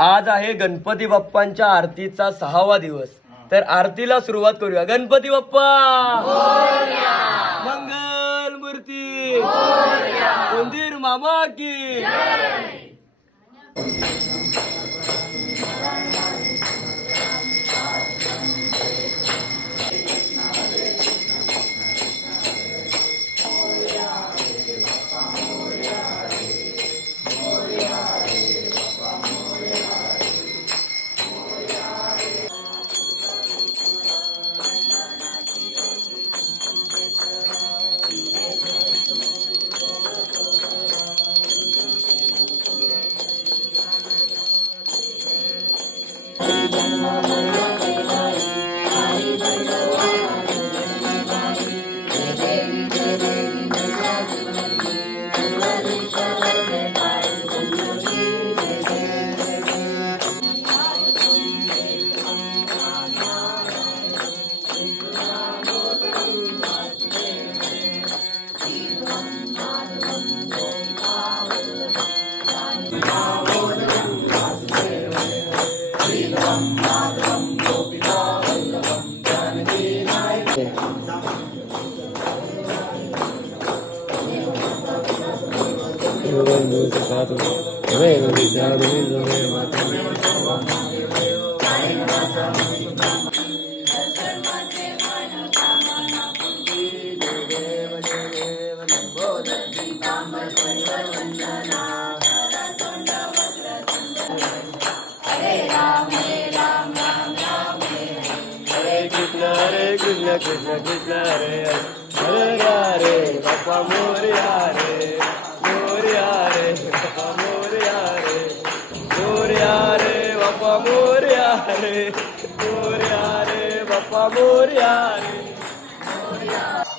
आज आहे गणपती बाप्पांच्या आरतीचा 6वा दिवस. तर आरतीला सुरुवात करूया. गणपती बाप्पा मंगल मूर्ती मंदिर मामा की. Hare Krishna Krishna Krishna Hare Hare Hare Bappa Moria Hare Moria Hare Bappa Moria Hare Moria Hare Bappa Moria Hare Moria Hare Bappa Moria Hare.